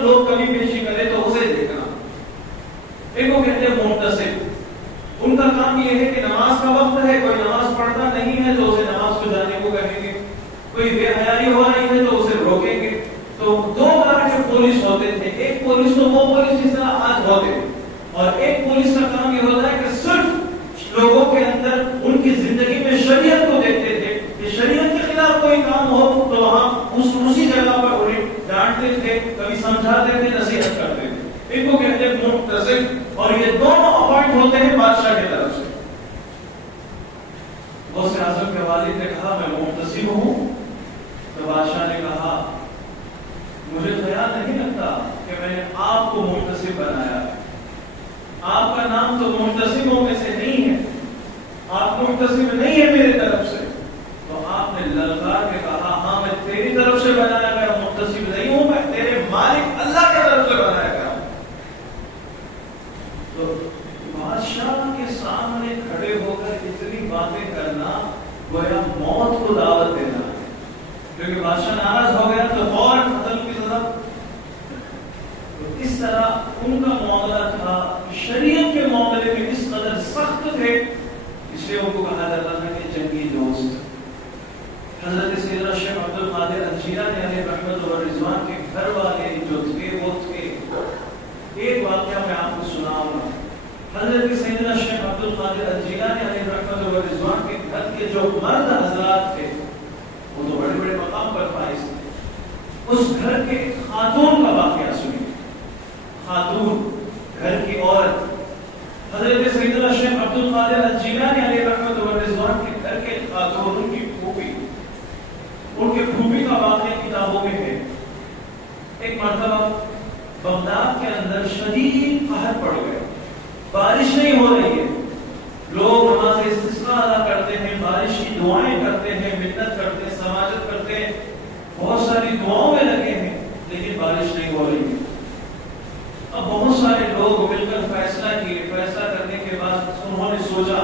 پر لوگ کمی بیشی کرے تو اسے دیکھنا. ایک کو کہتے ہیں محتسب. ان کا کام یہ ہے کہ نماز کا وقت ہے, کوئی نماز پڑھتا نہیں ہے تو اسے نماز کو جانے کو کہیں گے, کوئی بے حیائی ہو رہی ہے تو اسے روکیں گے. تو دو طرح کے پولیس ہوتے تھے. ایک پولیس تو وہ پولیس جس طرح آج ہوتے, اور ایک پولیس کا کام یہ ہوتا ہے کہ صرف لوگوں کے اندر ان کی زندگی میں شریعت کو دیکھتے تھے کہ شریعت کے خلاف کوئی کام ہو تو وہاں اسی جگہ پر انہیں ڈانٹتے تھے, کبھی سمجھاتے تھے, نصیحت کرتے تھے. ان کو کہتے ہیں محتسب, اور یہ دونوں اپوائنٹ ہوتے ہیں بادشاہ کی طرف سے. غوث اعظم کے والد نے کہا میں محتسب ہوں. تو بادشاہ نے کہا مجھے خیال نہیں لگتا کہ میں نے آپ کو محتسب بنایا. آپ کا نام تو محتسبوں میں سے نہیں ہے, آپ محتسب نہیں ہے میری طرف سے. تو آپ نے للکار کے کہا ہاں میں تیری طرف سے بنایا گیا محتسب نہیں ہوں, میں تیرے مالک اللہ کی طرف سے بنایا گیا. تو بادشاہ کے سامنے کھڑے ہو کر اتنی باتیں کرنا گویا موت کو دعوت دینا, کیونکہ بادشاہ ناراض ہو گیا تو فوراً قتل کی سزا. اس طرح ان کا معاملہ تھا, شریعت کے معاملے میں اس قدر سخت تھے, اس لیے ان کو کہا جاتا تھا کہ جنگی دوست. حضرت سیدنا شیخ عبد القادر الجیلانی علیہ رحمت و رضوان کے گھر والے جو تھے وہ تھے, ایک واقعہ میں آپ کو سناؤں گا. حضرت سیدنا شیخ عبد القادر الجیلانی علیہ رحمت و رضوان کے گھر کے جو مرد حضرات تھے وہ تو بڑے بڑے مقام پر فائز تھے. اس گھر کے خاتون کا واقعہ سنیے. خاتون, گھر کی عورت, حضرت سیدنا شیخ عبد القادر الجیلانی علیہ رحمت و رضوان کے گھر کے خاتون, ان کی پھوپھی, ان کے پھوپھی کا واقعہ کتابوں میں ہے. ایک مرتبہ بغداد کے اندر شدید قحط پڑ گیا, بارش نہیں ہو رہی ہے, لوگ نماز استسقاء ادا کرتے ہیں, بارش کی دعائیں کرتے ہیں, منت کرتے ہیں, سماجت کرتے ہیں, بہت ساری دعاؤں میں لگے ہیں, لیکن بارش نہیں ہو رہی ہے. اب بہت سارے لوگ مل کر فیصلہ کیے. فیصلہ کرنے کے بعد انہوں نے سوچا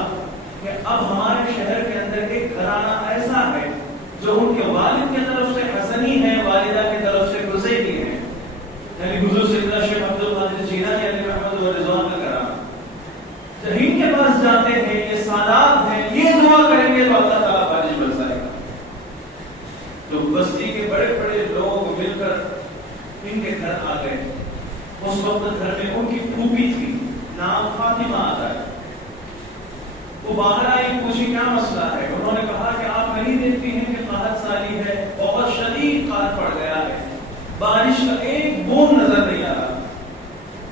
کہ اب ہمارے شہر کے اندر ایک گھرانہ ایسا ہے جو ان کے والد کی طرف سے حسنی ہے, والدہ کی طرف سے حسینی ہے, یعنی حضور سیدنا شیخ عبد القادر جیلانی علیہ رحمت و رضوان کا گھرانہ. جہین کے پاس جاتے ہیں, یہ سادات ہیں, یہ دعا کریں گے تو اللہ تعالیٰ بارش برسائے گا. تو بستی کے بڑے بڑے لوگ مل کر ان کے گھر آ گئے. اس وقت گھر میں ان کی پھوپھی تھی, نام فاطمہ آتا ہے. وہ باہر آئی, پوچھی کیا مسئلہ ہے. انہوں نے کہا کہ آپ نہیں دیکھتی ہیں کہ قحط سالی ہے, بہت شدید قحط پڑ گیا ہے, بارش کا ایک بوند نظر نہیں آ رہا.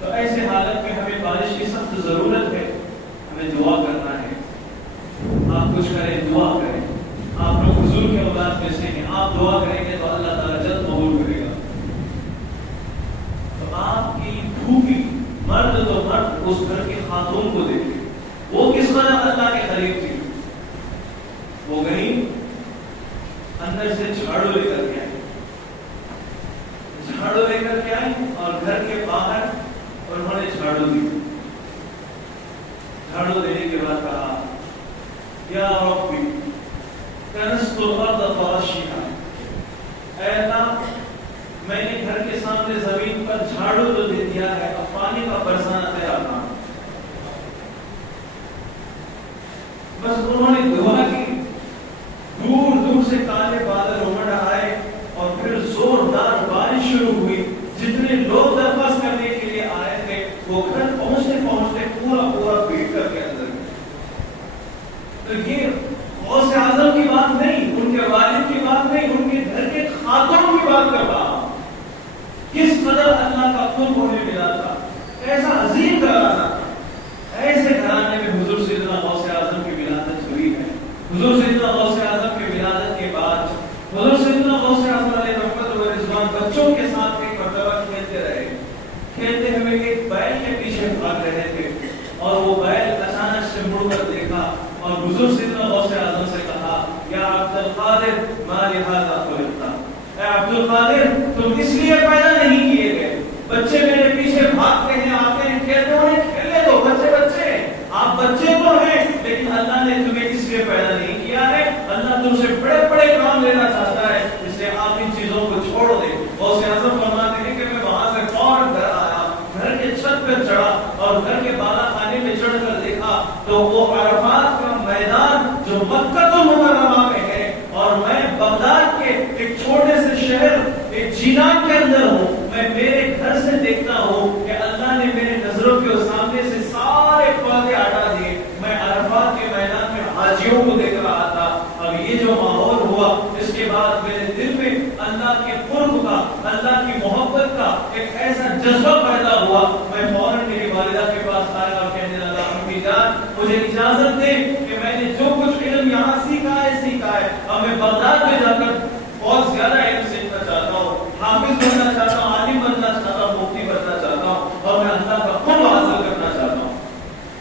تو ایسے حالت میں ہمیں بارش کی سخت ضرورت ہے, ہمیں دعا کرنا ہے. آپ کچھ کریں, دعا کریں. آپ لوگ حضور کے اولاد میں سے ہیں, آپ دعا کریں گے تو اللہ تعالیٰ جلد قبول کرے گا. تو آپ کی پھوپھی, مرد تو مرد, اس گھر کی خاتون کو دیکھیں وہ کس طرح اللہ کے قریب تھی. وہ گئی اندر سے جھاڑو لے کر کے آئی, جھاڑو لے کر کے آئی اور گھر کے باہر انہوں نے جھاڑو دی. جھاڑو دینے کے بعد کہا یا ربی کنست الارض فراشیہا, اے اللہ میں نے گھر کے سامنے زمین پر جھاڑو تو دے دیا ہے, اب پانی کا برسانا تیرا کام. بس انہوں نے دعا کی, دور دور سے کالے بادل امڑ آئے اور پھر زوردار بارش شروع ہوئی. جتنے لوگ درخواست کرنے کے لیے آئے تھے وہ گھر پہنچتے پہنچتے پورا بھیڑ کر کے اندر. تو یہ غوث اعظم کی بات نہیں, ان کے والد کی بات نہیں, ان کے گھر کے خاتون کی بات کر رہا. کس قدر اللہ کا قرب انہیں ملا تھا, ایسا عظیم گھرانہ. ایسے گھرانے میں حضور سیدنا غوث اعظم کی ولادت ہوئی ہے. حضور سیدنا غوث اعظم کی ولادت کے بعد حضور سیدنا غوث اعظم علیہ رحمت و رضوان بچوں کے ساتھ ایک مرتبہ کھیلتے رہے. کھیلتے ہوئے ایک بیل کے پیچھے بھاگ رہے تھے اور وہ بیل اچانک سے مڑ کر دیکھا اور حضور سیدنا غوث اعظم سے کہا یا عبد القادر ما لہذا خلقت, اے عبد القادر تم اس لیے پیدا نہیں کیے گئے. بچے میرے پیچھے بھاگتے ہیں, آتے ہیں, کھیلتے ہیں, کھیلنے دو, بچے بچے ہیں, آپ بچے تو ہیں, لیکن اللہ نے تمہیں اس لیے پیدا نہیں کیا ہے. اللہ تم سے بڑے بڑے کام لینا چاہتا ہے, اس لیے آپ ان چیزوں کو چھوڑ دیں. غوث اعظم فرماتے ہیں کہ میں وہاں سے مکہ المکرمہ میں ہے اور میں بغداد کے ایک چھوٹے سے شہر ایک جینان کے اندر ہوں، میں میرے گھر سے دیکھتا ہوں کہ اللہ نے میرے نظروں کے سامنے سے سارے پردے ہٹا دیے، میں عرفات کے میدان میں حاجیوں کو دیکھ رہا تھا۔ اب یہ جو ماحول ہوا، اس کے بعد میرے دل میں اللہ کے قرب کا، اللہ کی محبت کا ایک ایسا جذبہ پیدا ہوا، میں فوراً میری والدہ کے پاس آیا اور کہنے لگا امی جان مجھے اجازت دے کہ میں نے جو کچھ علم یہاں سیکھا ہے اب میں بغداد میں جا کر بہت زیادہ علم سیکھنا چاہتا ہوں، حافظ بننا چاہتا ہوں، عالم بننا چاہتا ہوں، مفتی بننا چاہتا ہوں اور میں اللہ کا قرب حاصل کرنا چاہتا ہوں۔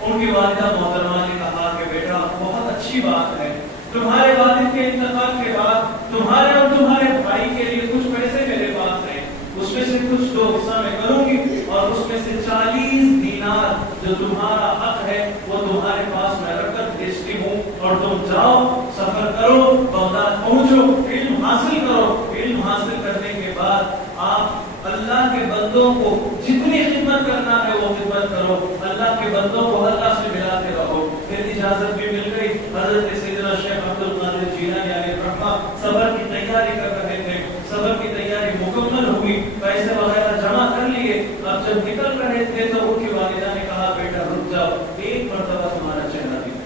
ان کی والدہ محترمہ نے کہا کہ بیٹا بہت اچھی بات ہے، تمہارے والد کے انتقال کے بعد تمہارے اور تمہارے بھائی کے لیے کچھ پیسے میرے پاس ہیں، اس میں سے کچھ تو حصہ میں کروں گی اور اس میں سے 40 دینار جو تمہارا حق ہے وہ تمہارے پاس میں رکھ کر بھیجتی ہوں اور تم جاؤ، سفر کرو، بغداد پہنچو، علم حاصل کرو، علم حاصل کرنے کے بعد آپ اللہ کے بندوں کو جتنی خدمت کرنا ہے وہ خدمت کرو، اللہ کے بندوں کو اللہ سے ملاتے رہو۔ پھر اجازت بھی مل گئی۔ حضرت سیدنا شیخ عبد القادر جیلانی علیہ الرحمہ سفر کی تیاری کر رہے تھے، سفر کی تیاری مکمل ہوئی، پیسے وغیرہ جمع کر لیے، اب جب نکل رہے تھے تو ان کی والدہ نے کہا بیٹا رک جاؤ، ایک مرتبہ تمہارا چہرہ دکھاؤ،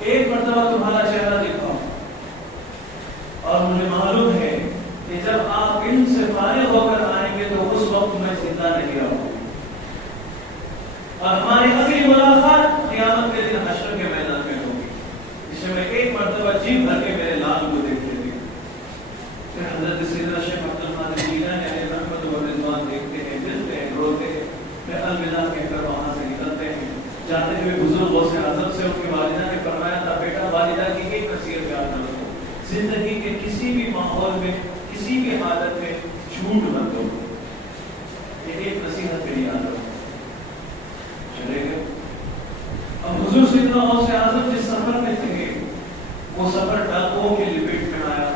ایک مرتبہ تمہارا چہرہ دکھاؤ۔ اور مجھے معلوم ہے کہ جب آپ علم سے فارغ ہو کر آئیں گے تو اس وقت میں زندہ نہیں رہوں گی اور ہماری اگلی ملاقات قیامت کے دن حشر کے میدان میں ہوگی، جس میں ایک مرتبہ جی بھر کے میرے لال کو دیکھ لیتی ہوں۔ پھر حضرت سیدنا شیخ عبد القادر جیلانی علیہ رحمت و رضوان دیکھتے ہیں، ملتے ہیں، روتے ہیں، پھر الوداع کہہ کر وہاں سے نکلتے ہیں۔ جاتے ہوئے بزرگ غوث اعظم سے ان کی والدہ نے فرمایا تھا بیٹا والدہ کی ایک نصیحت یاد رکھو، زندگی کے کسی بھی ماحول میں کسی بھی حالت میں جھوٹ مت دو، یہ ایک نصیحت میری یاد رکھو۔ چلے گئے۔ اب حضور سیدنا غوث اعظم جس سفر میں تھے وہ سفر ڈاکوؤں کے لپیٹ میں آیا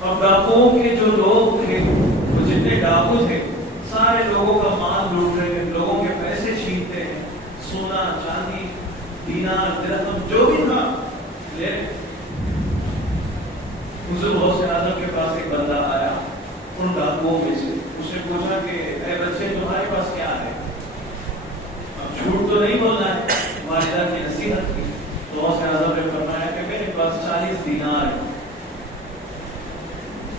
اور ڈاکوؤں کے جو لوگ تھے وہ جتنے ڈاکو تھے سارے لوگوں کا مال لوٹ رہے تھے، لوگوں کے پیسے چھینتے ہیں، سونا چاندی دینار درہم جو بھی تھا لے۔ حضور غوث اعظم کے پاس ایک بندہ آیا ان ڈاکوؤں میں سے، اس نے پوچھا کہ اے بچے تمہارے پاس کیا ہے؟ اب جھوٹ تو نہیں بولنا ہے، والدہ کی نصیحت کی۔ تو غوث اعظم نے فرمایا کہ میرے پاس 40 دینار ہے۔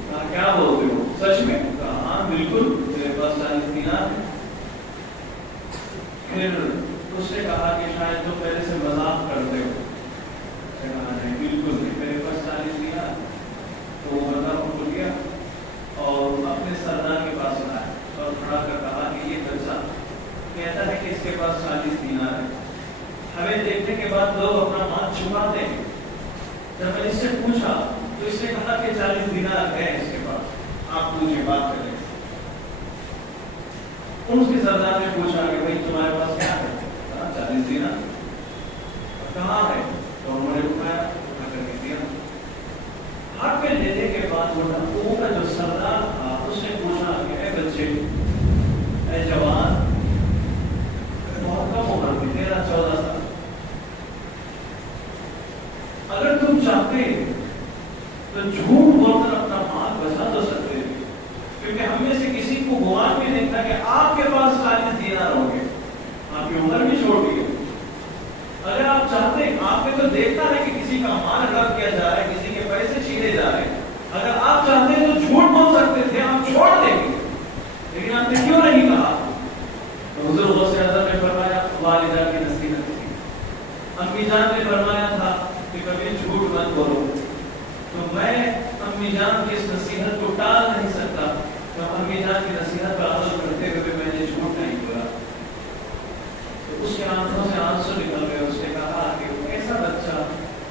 کہا کیا بولتے ہو، سچ میں؟ کہا ہاں بالکل میرے پاس 40 دینار ہے۔ پھر اس نے کہا کہ شاید تم میرے سے مذاق کرتے ہو۔ کہا نہیں بالکل نہیں، میرے پاس 40 دینار ہے۔ تو وہ بندہ اٹھ گیا اور اپنے سردار کے پاس آیا اور کھڑا کر کہا کہ یہ بچہ کہتا ہے کہ اس کے پاس 40 دینار ہے، ہمیں دیکھنے کے بعد لوگ اپنا مال چھپاتے ہیں۔ جب میں اس سے پوچھا تو اس نے کہا کہ 40 دینار ہے اس کے پاس، آپ پوچھیں بات کریں۔ ان کے سردار نے پوچھا کہ بھائی تمہارے پاس کیا ہے؟ کہا 40 دینار۔ کہاں ہے؟ تو انہوں نے اٹھایا، اٹھا کر کے دیا۔ ہاتھ پہ لینے کے بعد وہ ڈاکوؤں کا جو سردار تھا اس نے پوچھا کہ اے بچے، اے جوان، بہت کم عمر میں 13-14 سال، اگر تم چاہتے تو جھوٹ بول کر اپنا مال بچا تو سکتے تھے، کیونکہ ہم میں سے کسی کو گمان بھی نہیں تھا کہ آپ کے پاس 40 دینار ہوں گے، آپ کی عمر بھی چھوٹی ہے۔ اگر آپ چاہتے ہیں، آپ نے تو دیکھا ہے کہ کسی کا مال ہڑپ کیا جا رہا ہے، کسی کے پیسے چھینے جا رہے ہیں، اگر آپ چاہتے ہیں تو جھوٹ بول سکتے تھے، آپ چھوڑ دیں گے، لیکن آپ نے کیوں نہیں کہا؟ تو حضور غوث اعظم نے فرمایا والدہ کی نصیحت تھی، امی جان نے فرمایا تھا کہ کبھی جھوٹ مت بولو، تو میں امی جان کی اس نصیحت کو ٹال نہیں سکتا، تو امی جان کی نصیحت پر عمل کرتے ہوئے میں نے جھوٹ نہیں بولا۔ تو اس کے آنکھوں سے آنسو نکل گئے۔ اس نے کہا کہ ایسا بچہ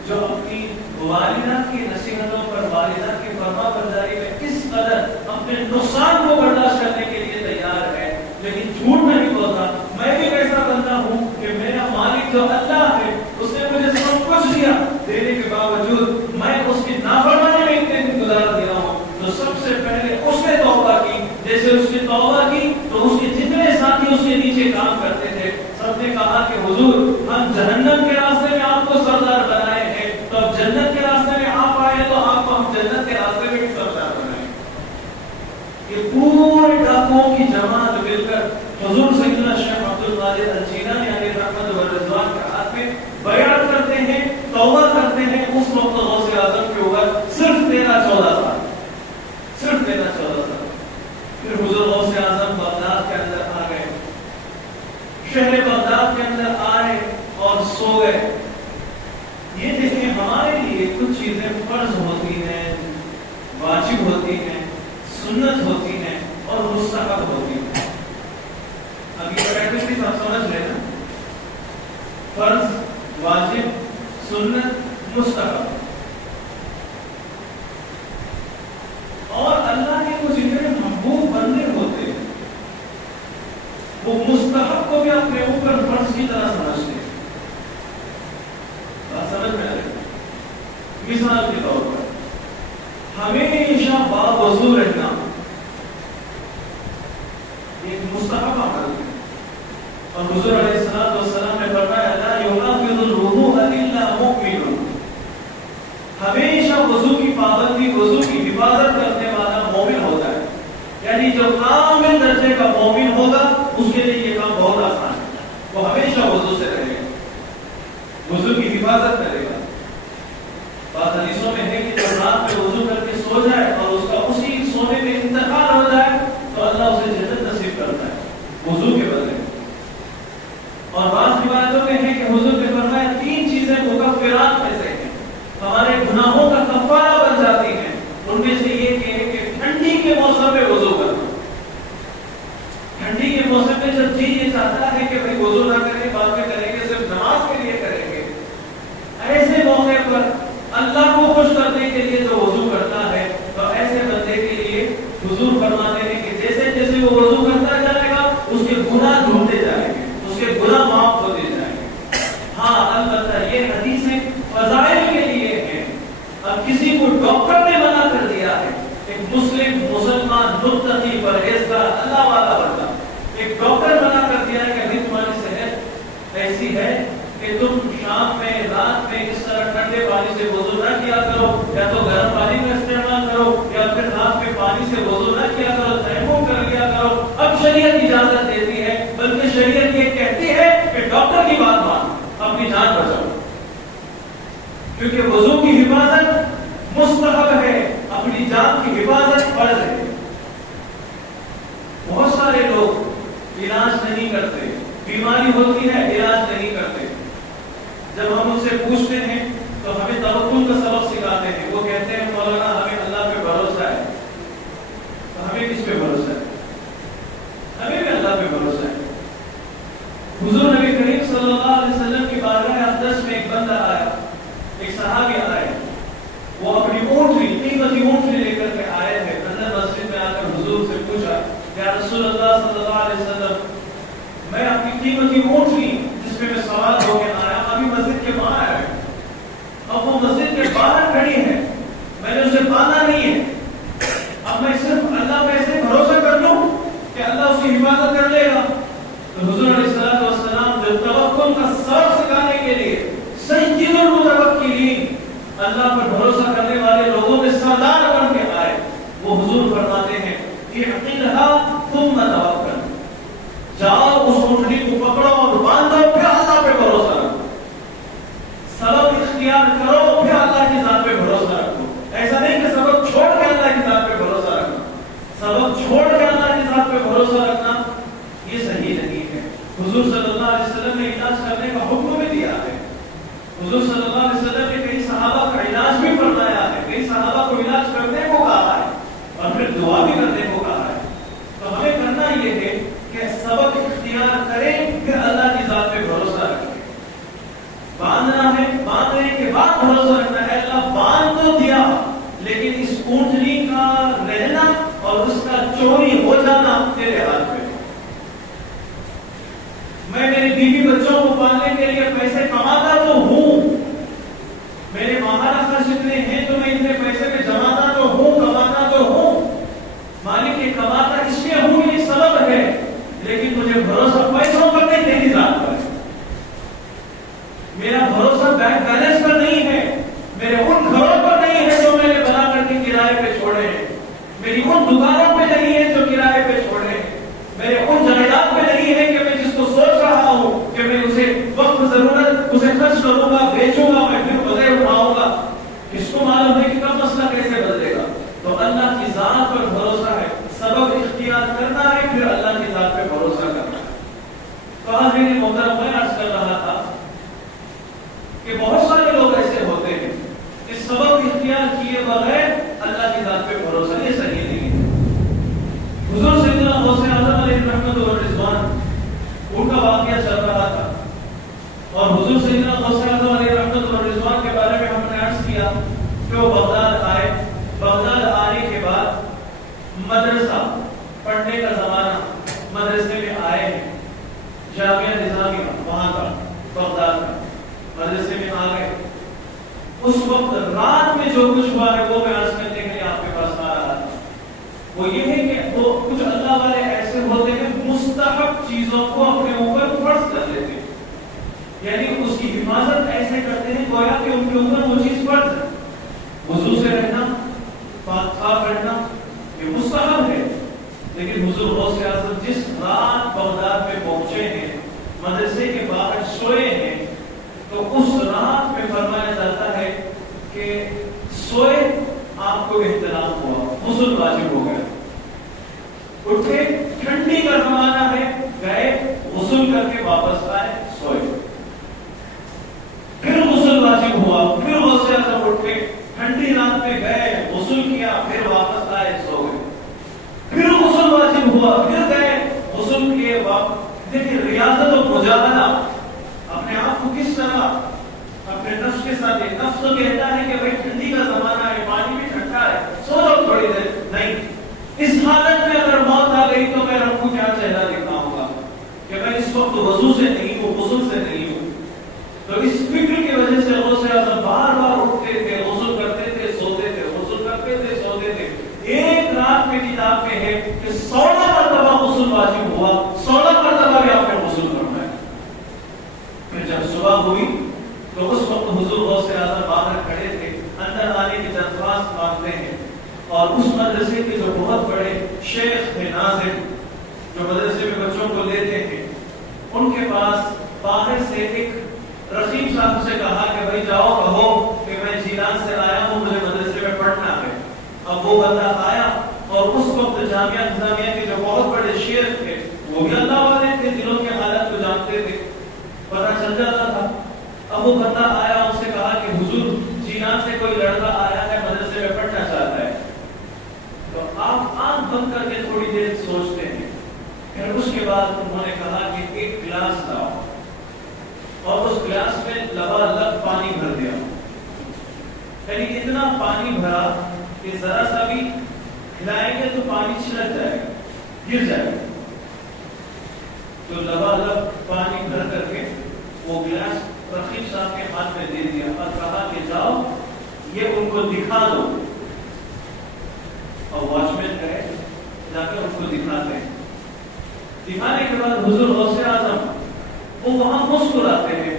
جو اپنی والدہ کی نصیحتوں پر، والدہ کی فرما برداری میں اس قدر اپنے نقصان کو برداشت کرنے کے لیے تیار ہے لیکن جھوٹ نہیں بولتا۔ میں بھی ایسا بندہ ہوں کہ میرا مالک جو اللہ ہے اس نے مجھے سب کچھ دیا، دینے کے باوجود میں اس کی نافرمانی میں اتنے دن گزار دیا ہوں۔ تو سب سے پہلے اس نے توبہ کی، جیسے اس نے توبہ کی تو اس کے جتنے ساتھی اس کے نیچے کام کرتے تھے سب نے کہا کہ حضور ہم جہنم کے راستے میں آپ کو سردار یہ پورے ڈاکوؤں کی جماعت مل کر حضور سیدنا شیخ عبد القادر الجیلانی علیہ رحمت و رضوان کے ہاتھ میں بیعت کرتے ہیں، توبہ کرتے ہیں. اس وقت غوث اعظم کے اوپر صرف 13-14 سال، صرف 13-14 سال. پھر حضور غوث اعظم بغداد کے اندر آ گئے، شہر بغداد کے اندر آئے اور سو گئے. یہ دیکھیں ہمارے لیے کچھ چیزیں فرض ہوتی ہیں، واجب ہوتی ہیں، سنت ہوتی ہیں اور مستحب ہوتی ہیں. اب یہ پریکٹس آپ سمجھ رہے نا، فرض، واجب، سنت، مستحب. اور اللہ کے کچھ اتنے محبوب بندے ہوتے ہیں وہ مستحب کو بھی اپنے اوپر فرض کی طرح سمجھتے ہیں. بات سمجھ میں آ رہی ہے؟ مثال کے طور پر ہمیشہ باوضو رہنا ایک مستحب عمل ہے. اور حضور علیہ الصلوۃ والسلام نے فرمایا لا ينافذ الوضوء الا مؤمن. ہمیشہ وضو کی پابندی، وضو کی حفاظت کرنے والا مومن ہوتا ہے. یعنی جو کامل درجے کا مومن ہوگا اس کے لیے یہ کام بہت آسان ہے. وہ ہمیشہ وضو سے رہے گا، وضو کی حفاظت کرے گا. بات حدیثوں میں ہے کہ جب رات میں وضو کر کے سو جائے اور اس کا اسی سونے میں انتقال ہو جائے تو اللہ اسے جنت نصیب کرتا ہے وضو کے بدلے. اور بعض روایتوں میں ہے کہ حضور نے فرمایا 3 چیزیں مکفرات میں سے ہیں، ہمارے گناہوں کا کفارہ بن جاتی ہیں. ان میں سے یہ کہ ٹھنڈی کے موسم میں وضو کرنا. ٹھنڈی کے موسم میں جب جی یہ چاہتا ہے کہ بھائی وضو نہ کریں، بعد میں کریں گے، صرف نماز کے لیے کریں گے، ایسے موقع پر اللہ کو خوش کرنے کے لیے جو وضو کرتا ہے تو ایسے بندے کے لیے حضور فرماتے ہیں کہ جیسے جیسے وہ وضو کرتا جائے گا اس کے گناہ دھلتے جائیں گے، اس کے گناہ معاف ہوتے جائیں گے. ہاں البتہ یہ حدیثیں فضائل کے لیے ہیں. اب کسی کو ڈاکٹر نے منع کر دیا ہے، ایک مسلمان متقی پرہیزگار اللہ والا بندہ، ایک ڈاکٹر منع کر دیا ہے کہ ابھی تمہاری صحت ایسی ہے کہ تم شام میں رات میں اس طرح ٹھنڈے پانی سے وضو نہ کیا کرو، یا تو گرم پانی کا استعمال کرو یا پھر رات میں پانی سے وضو نہ کیا کرو، تیمم کر لیا کرو. اب شریعت اجازت دیتی ہے، بلکہ شریعت یہ کہتی ہے کہ ڈاکٹر کی بات مان، اپنی جان بچاؤ. کیونکہ وضو کی حفاظت مستحب ہے، اپنی جان کی حفاظت فرض ہے. بہت سارے لوگ علاج نہیں کرتے، بیماری ہوتی ہے علاج نہیں کرتے. جب ہم ان سے پوچھتے ہیں تو ہمیں توکل کا سبق سکھاتے ہیں. وہ کہتے ہیں مولانا ہمیں اللہ پہ بھروسہ ہے. تو ہمیں کس پہ بھروسہ ہے؟ ہمیں بھی اللہ پہ بھروسہ ہے. حضور نبی کریم صلی اللہ علیہ وسلم کی بارگاہ اقدس میں ایک بندہ آیا، ایک صحابی آئے. وہ اپنی اونٹنی، قیمتی اونٹنی لے کر کے آئے تھے. اندر مسجد میں آ کر حضور سے پوچھا یا رسول اللہ صلی اللہ علیہ وسلم میں اپنی قیمتی اونٹنی جس پہ میں سوار ہو کے آیا ابھی مسجد کے باہر ہے، اب وہ مسجد کے باہر کھڑی ہے، میں نے اسے باندھا نہیں ہے، اب میں صرف اللہ پہ ایسے بھروسہ کر لوں کہ اللہ اس کی حفاظت کر لے گا. تو حضور علیہ الصلوۃ والسلام جو توکل کا سبق سکھانے کے لیے سید المتوکلین، اللہ پر بھروسہ کرنے والے لوگوں میں سردار بن کے آئے، وہ حضور فرماتے ہیں اعقلھا ثم توکل، جاؤ اس اونٹنی کو پکڑو اور باندھو، پھر اللہ پہ بھروسہ رکھو. سبب اختیار کرو پھر اللہ کی ذات پہ بھروسہ رکھو. ایسا نہیں کہ سبب چھوڑ کے اللہ کی ذات پہ بھروسہ رکھنا. سبب چھوڑ کے اللہ کی ذات پہ بھروسہ رکھنا یہ صحیح نہیں ہے. حضور صلی اللہ علیہ وسلم نے علاج کرنے کا حکم بھی دیا ہے. حضور صلی اللہ علیہ وسلم نے کئی صحابہ کا علاج بھی فرمایا ہے، کئی صحابہ کو علاج کرنے کو کہا ہے اور پھر دعا بھی کرنے کو کہا ہے. تو ہمیں کرنا یہ ہے کہ سبب اختیار کریں پھر اللہ کی ذات پہ بھروسہ رکھیں. باندھنا ہے، باندھنے کے بعد بھروسہ رکھنا ہے. اللہ باندھ تو دیا لیکن اس اونٹنی کا رہنا اور اس کا چوری ہو جانا تیرے ہاتھ میں. میں میری بیوی بچوں کو پالنے کے لیے پیسے کماتا تو ہوں، میرے ماہانہ خرچ اتنے ہیں تو میں اتنے پیسے میں جماتا تو ہوں، کماتا تو ہوں. مالک یہ کماتا اس لیے ہوں، یہ سبب ہے، لیکن مجھے بھروسہ پیسوں پر نہیں، تیری ذات پر. میرا بھروسہ بینک بیلنس پر نہیں ہے، میرے ان گھروں پر نہیں ہے جو میں نے بنا کر کے کرائے پہ چھوڑے ہیں، میری ان دکانوں پہ نہیں ہے مدرسہ پڑھنے کا زمانہ، مدرسے میں آئے ہیں، جامعہ نظامیہ وہاں کا بغداد کا مدرسے میں آ گئے، اس وقت رات میں جو کچھ ہوا ہے وہ میں عرض کرنے کے لیے آپ کے پاس آ رہا تھا۔ وہ یہ ہے کہ وہ کچھ اللہ والے ایسے ہوتے ہیں مستحب چیزوں کو اپنے اوپر فرض کر لیتے ہیں، یعنی اس کی حفاظت ایسے کرتے ہیں گویا کہ ان کے اوپر وہ چیز فرض ہے۔ وضو سے رہنا، پاک صاف رہنا یہ مستحب ہے، لیکن حضور غوث اعظم جس رات بغداد میں پہنچے ہیں، مدرسے کے باہر سوئے ہیں، تو اس رات میں فرمایا جاتا ہے کہ سوئے آپ کو احترام ہوا، غسل واجب ہو گیا، اٹھے ٹھنڈی کا زمانہ ہے، گئے غسل کر کے واپس آئے، سوئے، پھر غسل واجب ہوا، پھر غوث اعظم اٹھے ٹھنڈی رات میں گئے غسل کیا، پھر واپس آئے، سو گئے، پھر غسل واجب ہوا، پھر گئے غسل کیے واپس۔ دیکھیں ریاضت و مجاہدہ، اپنے آپ کو کس طرح اپنے نفس کے ساتھ، نفس تو کہتا ہے کہ بھائی ٹھنڈی کا زمانہ ہے، پانی بھی ٹھنڈا ہے، سو جاؤ تھوڑی دیر، نہیں، اس حالت میں اگر موت آ گئی تو میں رب کو کیا چہرہ دکھاؤں گا کہ میں اس وقت وضو سے نہیں ہوں، غسل سے نہیں ہوں۔ تو اس فکر کی وجہ سے غوث اعظم بار بار اٹھتے تھے، غسل کرتے تھے، سوتے تھے، غسل کرتے تھے، سوتے تھے۔ ایک رات میں کتاب میں ہے کہ 16 مرتبہ غسل واجب ہوا، 16 مرتبہ بھی آپ نے غسل کرنا ہے۔ پھر جب صبح ہوئی تو اس وقت حضور غوث اعظم باہر کھڑے تھے، اندر آنے کی درخواست مانگتے ہیں، اور اس مدرسے کے جو بہت بڑے شیخ تھے ناظم، جو مدرسے میں بچوں کو لیتے تھے، ان کے پاس باہر سے ایک رقیب صاحب سے کہا کہ بھائی جاؤ کہو کہ میں جیلان سے آیا ہوں، مجھے مدرسے میں پڑھنا ہے۔ اب وہ بندہ آیا، اور اس وقت جامعہ نظامیہ کے جو بہت بڑے شیخ تھے وہ بھی اللہ والے تھے، دلوں کے حالت کو جانتے تھے، پتہ چل جاتا تھا۔ اب وہ بندہ آیا، اس سے کہا کہ حضور جیلان سے کوئی لڑکا آیا ہے، مدرسے میں پڑھنا چاہتا ہے۔ تو آپ آنکھ بند کر کے تھوڑی دیر سوچتے ہیں، پھر اس کے بعد انہوں نے کہا کہ ایک گلاس لاؤ، اور اس گلاس میں لبالب پانی بھر دیا، یعنی اتنا پانی بھرا کہ ذرا سا بھی ہلائیں گے تو پانی چھلک جائے گا، گر جائے گا۔ تو لبالب پانی بھر کر کے وہ گلاس رقیب صاحب کے ہاتھ میں دے دیا، اور کہا کہ جاؤ یہ ان کو دکھا دو، اور واچ مین کہے جا کے ان کو دکھاتے ہیں۔ دکھانے کے بعد حضور غوث اعظم وہ وہاں مسکراتے ہیں،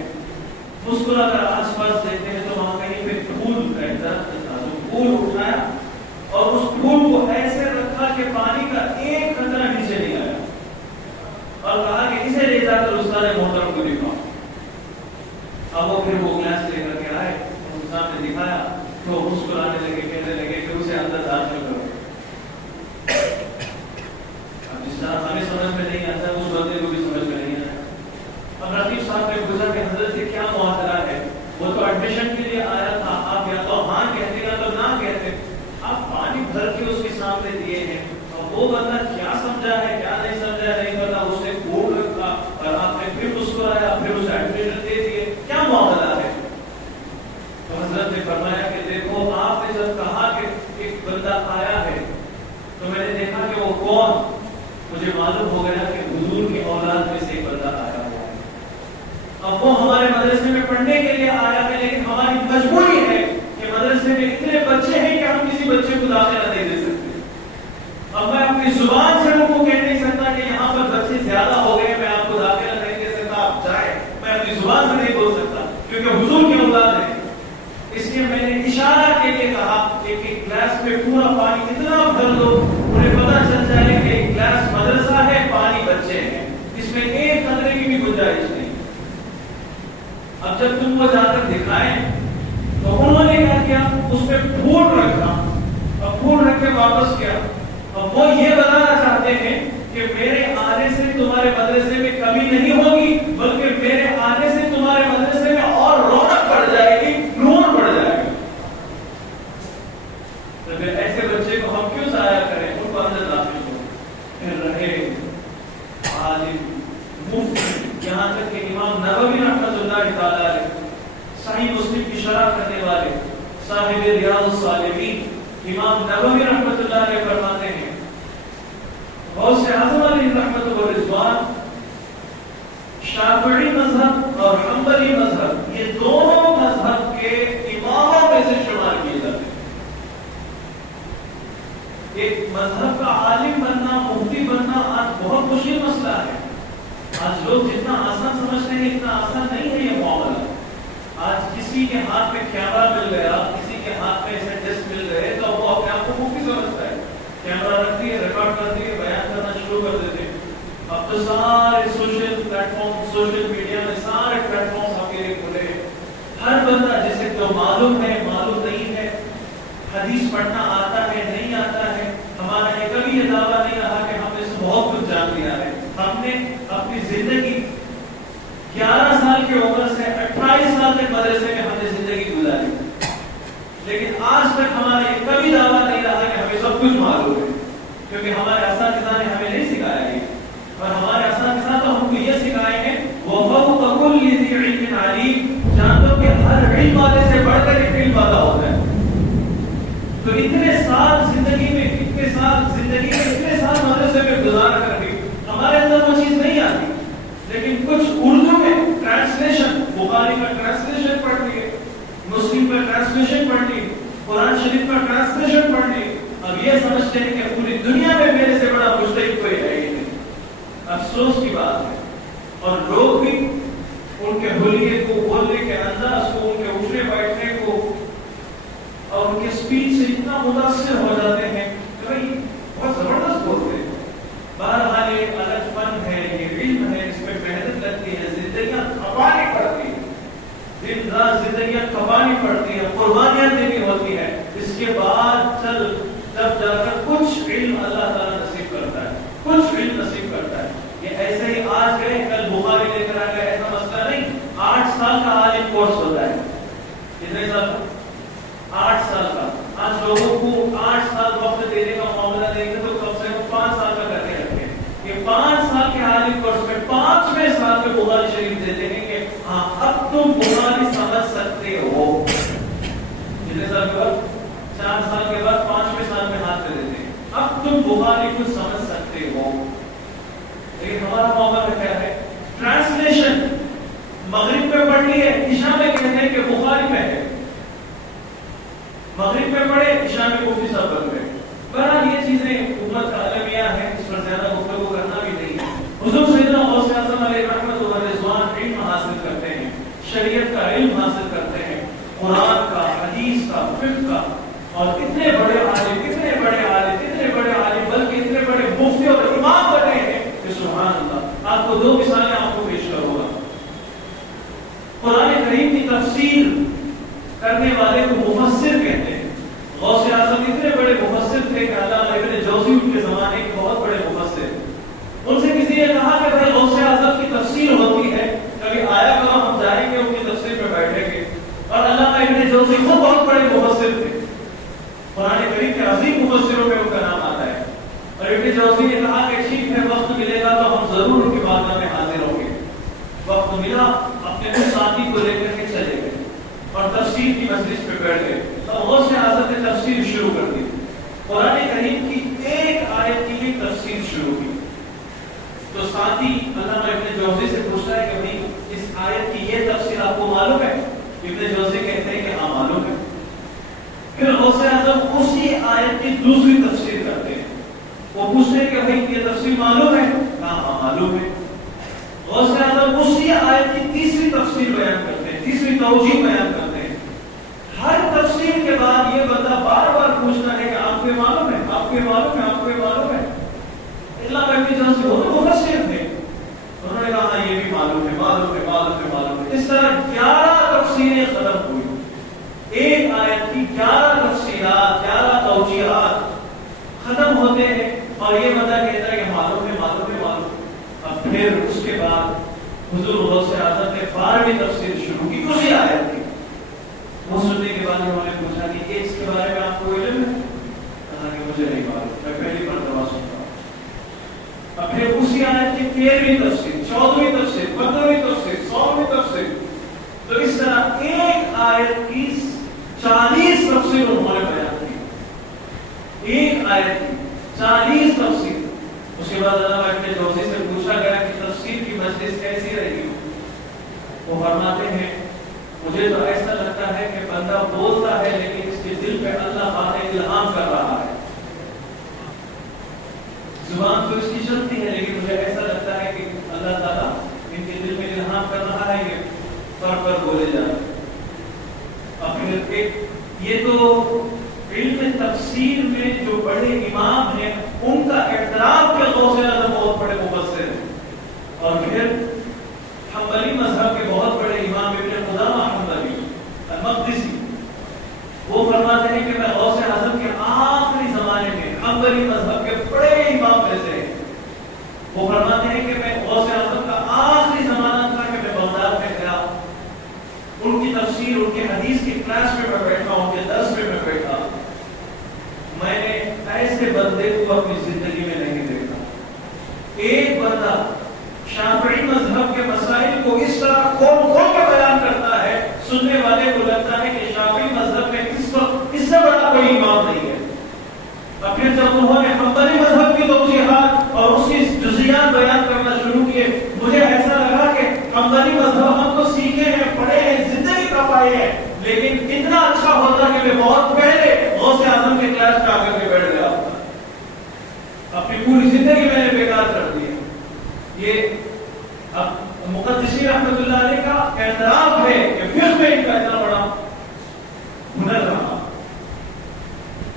مسکرا کر آس پاس دیکھتے ہیں تو وہاں کہیں پہ پھول کا درخت تھا، تو پھول اٹھایا اور اس پھول کو ایسے رکھا کہ پانی کا ایک قطرہ نیچے نہیں آیا، اور کہا کہ اسے لے جا کر استاد محترم کو دکھاؤ۔ اب وہ پھر وہ گلاس لے کر کے آئے، استاد نے دکھایا تو مسکرانے لگے، کہنے لگے کہ اسے اندر داخل کرو۔ اب جس طرح ہمیں سمجھ میں نہیں آتا اس بندے کو بھی سمجھ میں نہیں آیا۔ اب رقیب صاحب نے پوچھا کہ حضرت سے کیا معاملہ ہے؟ وہ تو ایڈمیشن کے لیے آیا تھا، آپ یا تو ہاں کہتے یا تو نہ کہتے، آپ پانی بھر کے اس کے سامنے دیے ہیں، اور وہ بندہ کیا سمجھا ہے کیا نہیں سمجھا نہیں پتا، اس نے کوڈ رکھا اور آپ نے پھر مسکرایا، پھر اسے ایڈمیشن دے دیے، کیا معاملہ ہے؟ تو حضرت نے فرمایا کہ دیکھو آپ نے جب کہا کہ ایک بندہ آیا ہے تو میں نے دیکھا کہ وہ کون، مجھے معلوم ہو گیا کہ حضور کی اولاد میں سے ایک بندہ آیا ہوا ہے۔ اب وہ ہمارے مدرسے میں پڑھنے کے لیے آیا ہے، لیکن ہماری مجبوری ہے کہ مدرسے میں اتنے بچے ہیں کہ ہم کسی بچے کو داخلہ نہیں دے سکتے۔ اب میں اپنی زبان سے ان کو کہہ نہیں سکتا کہ یہاں پر بچے زیادہ ہو گئے، میں آپ کو داخلہ نہیں دے سکتا، آپ جائیں، میں اپنی زبان سے نہیں بول سکتا کیونکہ حضور کی اولاد ہے۔ اس لیے میں نے اشارہ کے لیے کہا کہ ایک گلاس میں پورا پانی اتنا بھر دو انہیں پتہ چل جائے کہ ایک گلاس مدرسہ ہے، پانی بچے ہیں، اس میں ایک قطرے کی بھی گنجائش نہیں۔ اب جب تم کو جا کر دکھائیں تو انہوں نے کیا کیا، اس میں پھول رکھا اور پھول رکھ کے واپس کیا۔ اب وہ یہ بتانا چاہتے ہیں کہ میرے آنے سے تمہارے مدرسے میں کمی نہیں ہوگی، بلکہ میرے آنے سے تمہارے مدرسے میں اور رونق بڑھ جائے گی، نور بڑھ جائے گا۔ تو پھر ایسے بچے کو ہم کیوں ضائع کریں، ان کو اندر داخل ہو، پھر رہے عالم مفتی، یہاں تک کہ امام نووی رحمۃ اللہ تعالی صحیح مسلم کی شرح کرنے والے صاحب ریاض الصالحین امام نووی رحمۃ اللہ علیہ فرماتے ہیں مذہب کا عالم بننا، مفتی بننا آج بہت مشکل مسئلہ ہے. آج لوگ جتنا آسان سمجھتے ہیں اتنا آسان نہیں ہے یہ معاملہ. آج کسی کے ہاتھ میں کیمرہ مل گیا، کسی کے ہاتھ میں ایسے ڈسک مل گئے تو وہ اپنے آپ کو مفتی سمجھتا ہے. کیمرہ رکھتی ہے، ریکارڈ کرتی ہے، بیان کرنا شروع کر دیتے ہیں. اب تو سارے social plate form, social media میں سارے پلیٹ فارم آپ کے لیے کھلے ہیں. ہر بندہ جسے جو معلوم ہے، معلوم نہیں ہے، حدیث پڑھنا آتا ہے نہیں آتا ہے، ہمارا یہ کبھی یہ دعویٰ نہیں رہا کہ ہم نے سے بہت کچھ جان لیا ہے. ہم نے اپنی زندگی 11 سال کی عمر سے 28 سال تک مدرسے میں ہم نے زندگی گزاری، لیکن آج تک ہمارا یہ کبھی دعویٰ نہیں رہا کہ ہمیں سب کچھ معلوم ہے، کیونکہ ہمارے اساتذہ نے ہمیں نہیں سکھایا یہ. اور ہمارے اساتذہ تو ہم کو یہ سکھائیں گے وَفَوْقَ كُلِّ ذِي عِلْمٍ عَلِيمٍ، جانو کہ ہر علم والے سے بڑھ کر ایک علم والا ہوتا ہے. تو اتنے سال زندگی میں اتنے سال مدرسے میں گزار کر کے ہمارے اندر وہ چیز نہیں آتی، لیکن کچھ اردو میں ٹرانسلیشن، بخاری کا ٹرانسلیشن پڑھ لیے، مسلم کا ٹرانسلیشن پڑھ لیے، قرآن شریف کا ٹرانسلیشن پڑھ لیے. اب یہ سمجھتے ہیں کہ پوری دنیا میں میرے سے بڑا مجتہد کوئی ہے ہی نہیں. افسوس کی بات ہے. اور لوگ بھی ان کے حلیے کو، بولنے کے انداز کو، ان کے اٹھنے بیٹھنے کو اور ان کے اسپیچ سے اتنا متاثر ہو جاتے ہیں کہ بھائی بہت زبردست بولتے ہیں. بہرحال ایک الگ فن ہے، یہ علم ہے، اس میں محنت لگتی ہے، زندگیاں کھپانی پڑتی ہے، دن رات زندگیاں کھپانی پڑتی ہے، قربانیاں دینی ہوتی ہے. اس کے بعد جب جا کر کچھ علم اللہ تعالیٰ نصیب کرتا ہے، کچھ علم نصیب کرتا ہے. یہ ایسے ہی آج گئے کل بخاری لے کر آ گئے ایسا مسئلہ نہیں. 8 سال کا عالم کورس ہوتا ہے. کتنے سال کا؟ 8 سال کا. آج لوگوں کو 8 سال وقت دینے کا معاملہ دیں گے تو کم سے کم 5 سال کا کر کے رکھیں. یہ 5 سال کے عالم کورس میں 5ویں سال میں بخاری شریف دیتے ہیں کہ ہاں اب تم بخاری سمجھ سکتے ہو. کتنے سال کے بعد؟ 4 سال کے بعد 5ویں سال میں ہاتھ پہ دیتے ہیں اب تم بخاری کو سمجھ سکتے ہو. لیکن ہمارا معاملہ کیا ہے؟ ٹرانسلیشن مغرب میں پڑھ لی ہے، عشاء میں کہتے ہیں کہ بخاری میں ہے. مغرب میں پڑھے، عشاء میں مفتی صاحب بن گئے. بہرحال یہ چیزیں امت کا المیہ ہے، اس پر زیادہ گفتگو کرنا بھی نہیں ہے. حضور سیدنا غوث اعظم علیہ رحمۃ اللہ رضوان علم حاصل کرتے ہیں، شریعت کا علم حاصل کرتے ہیں، قرآن کا، حدیث کا، فقہ کا، اور اتنے بڑے عالم، بلکہ اتنے بڑے مفتی اور امام بنے ہیں کہ سبحان اللہ. آپ کو 2 مثالیں آپ کو پیش کروں گا. قرآن کریم کی تفسیر کرنے والے کو مفسر کہتے ہیں. غوث اعظم اتنے بڑے مفسر تھے کہ علامہ ابن جوزی ان کے زمانے کے بہت بڑے مفسر. ان سے کسی نے کہا کہ بھائی غوث اعظم کی تفسیر ہوتی ہے، کبھی آیا کرو ہم جائیں گے ان کی تفسیر میں بیٹھیں گے. اور علامہ ابن جوزی خود بہت بڑے مفسر تھے، قرآن کریم کے عظیم مفسروں میں ان کا نام آتا ہے. اور ابن جوزی نے کہا کہ ٹھیک ہے وقت ملے گا تو ہم ضرور ان کی بارگاہ میں حاضر ہوں گے. وقت ملا، اپنے کچھ ساتھی کو لے کر کے چلے گئے اور تفسیر کی مجلس پہ بیٹھ گئے. تو غوث اعظم نے تفسیر شروع کر دی. قرآن کریم کی ایک آیت کی بھی تفسیر شروع کی. تو ساتھی علامہ ابن جوزی سے پوچھتا ہے کہ بھائی اس آیت کی یہ تفسیر آپ کو معلوم ہے؟ ابن جوزی کہتے ہیں کہ ہاں معلوم ہے. پھر غوث اعظم اسی آیت کی دوسری تفسیر کرتے ہیں. وہ پوچھتے ہیں کہ بھائی یہ تفسیر معلوم ہے؟ ہاں معلوم ہے. غوث اعظم اسی آیت کی تیسری تفسیر بیان کرتے ہیں، تیسری توجیہ بیان کرتے ہیں. ہر تفسیر کے بعد یہ بندہ بار بار پوچھتا ہے کہ آپ کو معلوم ہے، آپ کو معلوم ہے، آپ کو معلوم ہے. اللہ ابن جوزی وہ مفسر تھے، انہوں نے کہا یہ بھی معلوم ہے، معلوم ہے، معلوم ہے، معلوم ہے. اس طرح 11 تفسیریں ختم ہوئی. ایک آیت کی 11 تفسیرات، 11 توجیہات ختم ہوتے ہیں اور یہ بندہ کہتا ہے کہ معلوم ہے، معلوم ہے، معلوم ہے. اب پھر اس کے بعد حضور غوث اعظم نے 12ویں تفسیر شروع کی اسی آیت کی. وہ سننے کے بعد انہوں نے پوچھا کہ اس کے بارے میں آپ کو علم ہے؟ کہا کہ مجھے نہیں معلوم، میں پہلی مرتبہ سنتا ہوں. اب پھر اسی آیت کی 13ویں تفسیر، 14ویں تفسیر، 15ویں تفسیر، 16ویں تفسیر. تو اس طرح ایک آیت کی 40 تفسیر انہوں نے بیان کی. ایک آیت کی 40 تفسیر. اس کے بعد علامہ ابن جوزی سے پوچھا گیا کہ تفسیر کی مجلس کیسی رہی؟ وہ فرماتے ہیں مجھے تو ایسا لگتا ہے کہ بندہ بولتا ہے لیکن اس کے دل پہ اللہ پاک الہام کر رہا ہے. زبان تو اس کی چلتی ہے، لیکن مجھے ایسا لگتا ہے کہ اللہ تعالیٰ ان کے دل میں الہام کر رہا ہے کہ پر بولے جائیں. اپنے یہ تو علم تفسیر میں جو بڑے امام ہیں ان کا اعتراف کے غوث اعظم بہت بڑے مفسر ہیں. اور پھر حنبلی مذہب کے بہت بڑے امام ابن قدامہ حنبلی المقدسی، وہ فرماتے ہیں کہ میں غوث اعظم کے آخری زمانے میں حنبلی مذہب کے بڑے امام میں سے، وہ فرماتے ہیں کہ میں غوث اعظم کا آخری زمانہ تھا کہ میں بغداد میں گیا، ان کی تفسیر، ان کے حدیث کی کلاس میں بیٹھا، ان کے درس میں بیٹھا. میں نے ایسے بندے کو اپنی زندگی میں نہیں دیکھا. ایک بندہ شافعی مذہب کے مسائل کو اس طرح کھول کھول کے بیان کرتا ہے، سننے والے کو لگتا ہے کہ شافعی مذہب میں اس وقت اس سے بڑا کوئی امام نہیں ہے. اور پھر جب انہوں نے حنبلی مذہب کی توضیحات اور اس کی جزئیات بیان کرنا شروع کیے، مجھے ایسا لگا کہ حنبلی مذہب ہم تو سیکھے ہیں، پڑھے ہیں، زندگی کا پائے ہیں، لیکن اتنا اچھا ہوتا کہ میں بہت پہلے غوث اعظم کے کلاس میں آ کر کے بیٹھ گیا ہوتا. اپنی پوری زندگی میں نے بیکار کر دی. یہ اب مقدسی رحمت اللہ علیہ کا اعتراف ہے کہ فقہ میں ان کا اتنا بڑا ہنر رہا.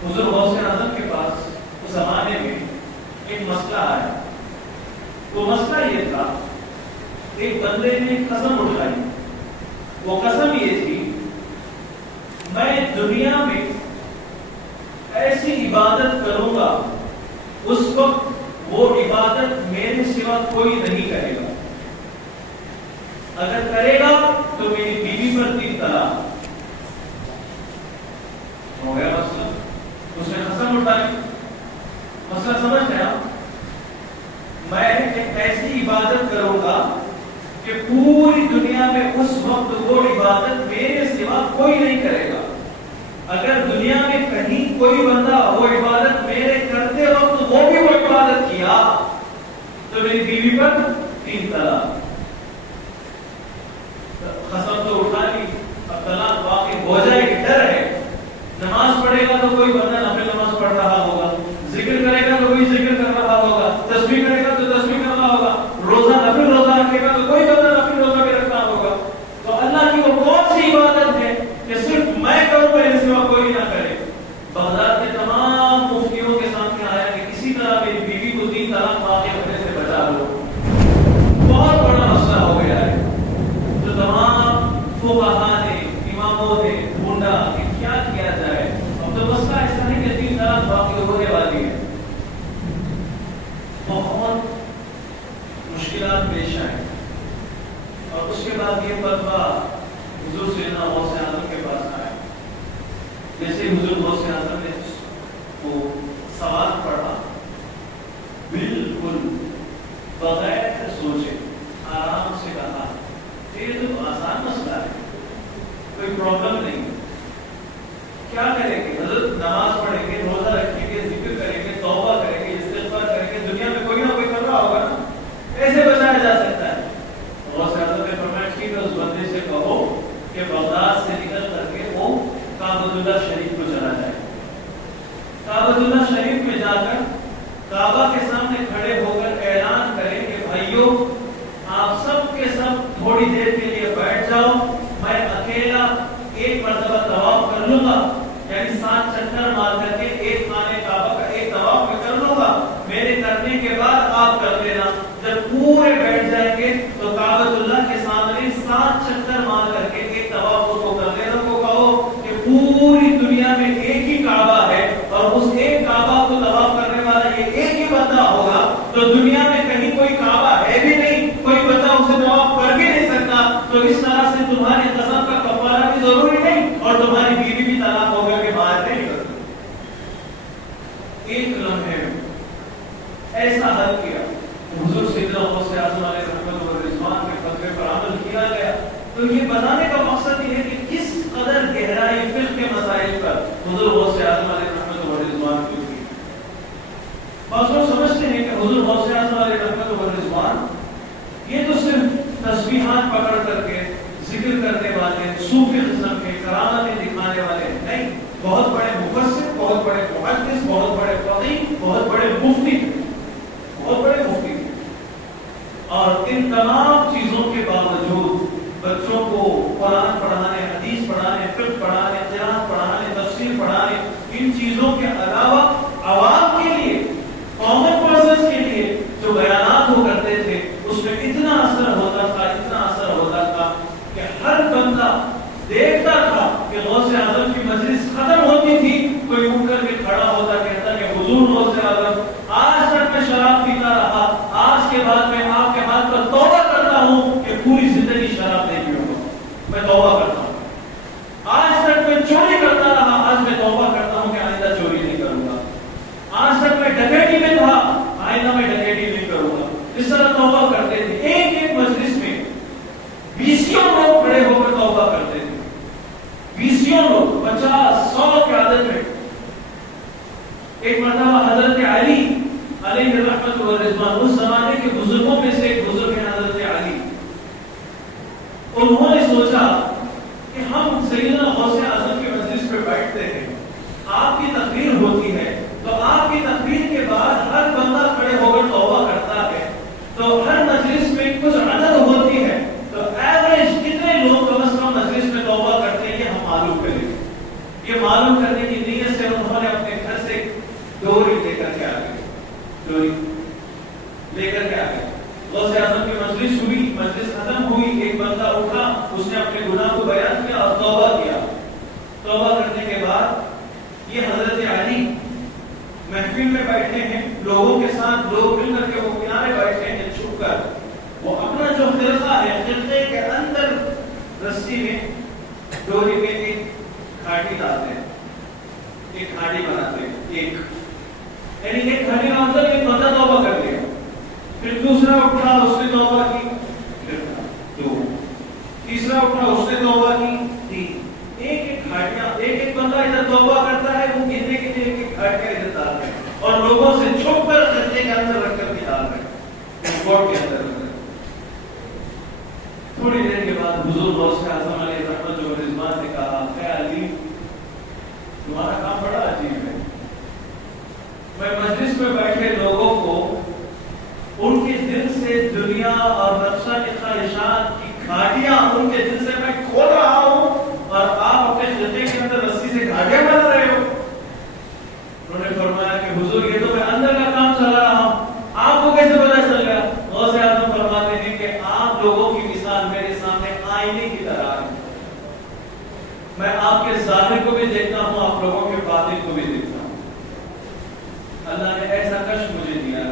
حضور غوث اعظم کے پاس اس زمانے میں ایک مسئلہ آیا. وہ مسئلہ یہ تھا، ایک بندے نے قسم اٹھائی. وہ قسم یہ تھی، میں دنیا میں ایسی عبادت کروں گا اس وقت وہ عبادت میرے سوا کوئی نہیں کرے گا. اگر کرے گا تو میری بیوی پر 3 طلاق. ہو گیا مسئلہ. اس نے قسم اٹھائی. مسئلہ سمجھ گیا. میں ایک ایسی عبادت کروں گا کہ پوری دنیا میں اس وقت وہ عبادت میرے سوا کوئی نہیں کرے گا. اگر دنیا میں کہیں کوئی بندہ وہ عبادت میرے کرتے وقت وہ بھی وہ عبادت کیا تو میری بیوی پر 3 طلاق. قسم تو اٹھا لی، اب طلاق واقع ہو جائے گی، ڈر ہے. نماز پڑھے گا تو کوئی بندہ نفل نماز پڑھ رہا ہوگا، ذکر کرے گا تو کوئی ذکر کر رہا ہوگا، تسبیح کرے گا تو تسبیح کر رہا ہوگا، روزہ نفل روزہ رکھے گا تو کوئی بندہ نفل روزہ بھی رکھنا ہوگا. تو اللہ کی وہ کون سی عبادت ہے کہ صرف میں کروں، میرے سوا کوئی نہ کرے. بغداد کے تمام مفتیوں کے سامنے آیا کہ کسی طرح میری بیوی کو 3 طلاق واقع ہونے سے بچا لو. بہت بڑا مسئلہ ہو گیا ہے. تو تمام فقہاء نے، اماموں نے ڈھونڈا کہ کیا کیا جائے. اب تو مسئلہ ایسا نہیں کہ 3 طلاق واقع ہونے والی ہے. بہت مشکلات پیش آئے اور اس کے بعد یہ فتویٰ حضور سیدنا غوث اعظم کے پاس آیا. جیسے حضور غوث اعظم نے وہ سوال پڑھا، بالکل بغیر سوچے آرام سے کہا یہ تو آسان مسئلہ ہے، کوئی پرابلم نہیں. کیا کریں گے؟ حضرت نماز پڑھیں گے، روزہ رکھیں گے، ذکر کریں گے، توبہ کریں گے، استغفار کریں گے، دنیا میں کوئی نہ کوئی کر رہا ہوگا نا، ایسے بچایا جا سکتا ہے. غوث اعظم نے فرمایا ٹھیک ہے، اس بندے سے کہو کہ بغداد سے نکل کر کے وہ کعبۃ اللہ شریف کو چلا جائے. کعبۃ اللہ شریف میں جا کر کعبہ کے سامنے کھڑے ہو کر اعلان کریں کہ بھائیو آپ سب کے سب تھوڑی دیر کے لیے بیٹھ جاؤ، میں اکیلا 1 مرتبہ طواف کر لوں گا، یعنی 7 چکر مار کر کے ایک خانے کعبہ کا ایک طواف میں کر لوں گا. میرے کرنے کے بعد آپ کر لینا. جب پورے بیٹھ جائیں گے تو کعبۃ اللہ کے سامنے 7 چکر مار کر کے ایک طواف کو کر لینا. کو کہو کہ پوری دنیا میں ایک ہی کعبہ ہے اور اس ایک کعبہ کو طواف کرنے والا یہ ایک ہی بندہ ہوگا، تو دنیا میں کہیں کوئی کعبہ ہے بھی نہیں، کوئی بندہ اسے طواف کر بھی نہیں سکتا. تو اس طرح سے تمہاری قسم کا کفارہ بھی ضروری نہیں اور تمہاری بیوی بھی طلاق ہو کر کے باہر نہیں نکل سکتی. ایک لمحے ایسا حل کیا. حضور سیدنا غوث اعظم علیہ رحمت و رضوان کے فتوے پر عمل کیا گیا. تو یہ بتانے کا مقصد یہ ہے کہ کس قدر گہرائی فقہ کے مسائل پر حضور غوث اعظم علیہ رحمت و رضوان کی تھی. بعض لوگ سمجھتے ہیں کہ حضور غوث اعظم علیہ رحمت و رضوان یہ تو صرف تسبیحات پکڑ کر کے ذکر کرنے والے صوفی قسم کے کرامتیں دکھانے والے نہیں، بہت بڑے مفسر، بہت بڑے محدث، بہت بڑے فقیہ، بہت بڑے مفتی. وقت آج تک میں شراب پیتا رہا، آج کے بعد میں آپ کے ہاتھ پر توبہ کرتا ہوں کہ پوری زندگی شراب نہیں پیوں گا، میں توبہ کرتا ہوں۔ آج تک میں چوری کرتا رہا، آج میں توبہ کرتا ہوں کہ آئندہ چوری نہیں کروں گا۔ آج تک میں ڈکیتی میں تھا، آئندہ میں ڈکیتی نہیں کروں گا۔ اس طرح توبہ کرتے تھے۔ ایک ایک مجلس میں 20 لوگ کھڑے ہو کر توبہ کرتے تھے، 20 لوگ، 50 100 کی عادت میں۔ ایک مرتبہ حضرت علی علیہ رحمت و رضوان، اس زمانے کے بزرگوں میں سے ایک بزرگ ہیں حضرت علی، انہوں نے سوچا کہ ہم سیدنا غوث اعظم کے مجلس پہ بیٹھتے ہیں، آپ کی تقریر ہوتی ہے، تو آپ کی تقریر کے بعد ہر بندہ کھڑے ہو کر توبہ کرتا ہے، تو ہر مجلس میں کچھ عدد ہوتی ہے، تو ایوریج کتنے لوگ کم از کم مجلس میں توبہ کرتے ہیں یہ ہم معلوم کریں۔ یہ معلوم کرنے کی نیت سے انہوں نے اپنے گھر سے ڈوری لے کر کے آ گئے، ڈوری لے کر کے آ گئے۔ غوث اعظم کی مجلس ہوئی، مجلس ختم ہوئی، ایک بندہ اٹھا، اس نے اپنے گناہ کو بیان کیا اور توبہ کیا۔ توبہ کرنے کے بعد یہ حضرت علی محفل میں بیٹھے ہیں، لوگوں کے ساتھ لوگ مل کر کے وہ کنارے بیٹھے ہیں چھپ کر، وہ اپنا جو خرقہ ہے، خرقے کے اندر رسی میں ڈوری میں ایک کھاٹی ڈالتے ہیں، ایک کھاٹی بناتے ہیں، یعنی ایک کھاٹی کا مطلب ایک بندہ توبہ کر لیا، پھر دوسرا اٹھا اس نے توبہ کی، پھر دو، تیسرا اٹھا اس نے توبہ کی، تین، ایک ایک کھاٹیاں، ایک ایک بندہ ادھر توبہ کرتا ہے، وہ گننے کے لیے ایک ایک کھاٹیاں ادھر ڈالتے ہیں اور لوگوں سے چھپ کر خرچے کے اندر رکھ کر نکال رہے ہیں، کوٹ کے اندر رکھ رہے ہیں۔ تھوڑی دیر کے بعد حضور غوث اعظم علیہ رحمت و رضوان نے کہا، اے علی تمہارا کام بڑا عجیب ہے، میں مجلس میں بیٹھے لوگوں کو ان کے دل سے دنیا اور نفسہ کی خواہشات کی گھاٹیاں ان کے دل سے میں کھول رہا ہوں اور آپ اپنے خرقے کے اندر رسی سے گھاٹیاں بنا رہے ہو۔ انہوں نے فرمایا کہ حضور یہ تو میں اندر کا کام چلا رہا ہوں، آپ کو کیسے پتہ چل گیا؟ غوث اعظم فرماتے ہیں کہ آپ لوگوں کی مثال میرے سامنے آئینے کی طرح ہے، میں آپ کے ظاہر کو بھی دیکھتا ہوں، آپ لوگوں کے باطن کو بھی دیکھتا ہوں۔ اللہ نے ایسا کشف مجھے دیا۔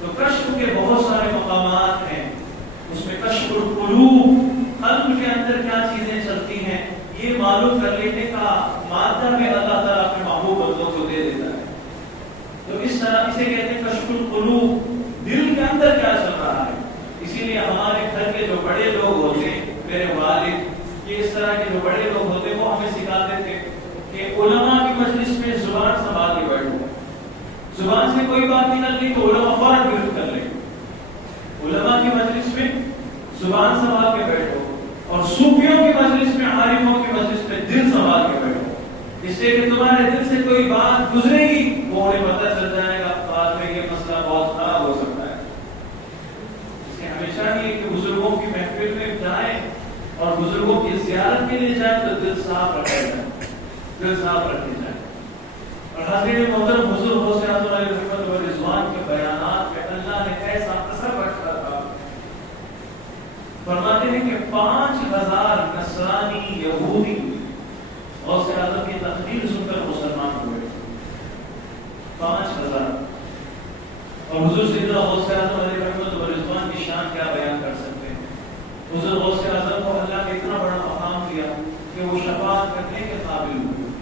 تو کشف کے بہت سارے مقامات ہیں، اس میں کشف القلوب، قلب کے اندر کیا چیزیں چلتی ہیں یہ معلوم کر لینے کا مادہ میں اللہ تعالیٰ اپنے محبوب بندوں کو دے دیتا ہے۔ تو اس طرح اسے کہتے ہیں کشف القلوب، دل کے اندر کیا چل رہا ہے۔ اسی لیے ہمارے گھر کے جو بڑے لوگ ہوتے ہیں، میرے والد، یہ اس طرح کے جو بڑے لوگ ہوتے ہیں وہ ہمیں سکھاتے تھے کہ علماء کی مجلس میں زبان سنبھال کے بیٹھو، زبان سے کوئی بات نکل گئی تو علماء فوراً گرفت کر لیں۔ علماء کی مجلس میں زبان سنبھال کے بیٹھو، اور صوفیوں کی مجلس میں، عارفوں کی مجلس میں دل سنبھال کے بیٹھو، اس لیے کہ تمہارے دل سے کوئی بات گزرے گی وہ انہیں پتہ چل جائے گا، بعد میں یہ مسئلہ بہت خراب ہو سکتا ہے۔ اس لیے ہمیشہ یہ کہ بزرگوں کی محفل میں جائیں اور بزرگوں کی زیارت کے لیے جائیں تو دل صاف رکھے جائیں، دل صاف رکھے جائیں۔ اور حضرت محترم حضور غوث اعظم علیہ رحمت و رضوان کے بیانات میں اللہ نے ایسا اثر رکھا تھا، فرماتے ہیں کہ 5000 نصرانی یہودی غوث اعظم کی تقریر سن کر مسلمان ہوئے، 5000۔ اور حضور سیدنا غوث اعظم علیہ رحمت و رضوان کی شان کیا بیان کر سکتے ہیں۔ حضور غوث اعظم کو اللہ نے اتنا بڑا مقام دیا کہ وہ شفاعت کرنے کے قابل ہوئے،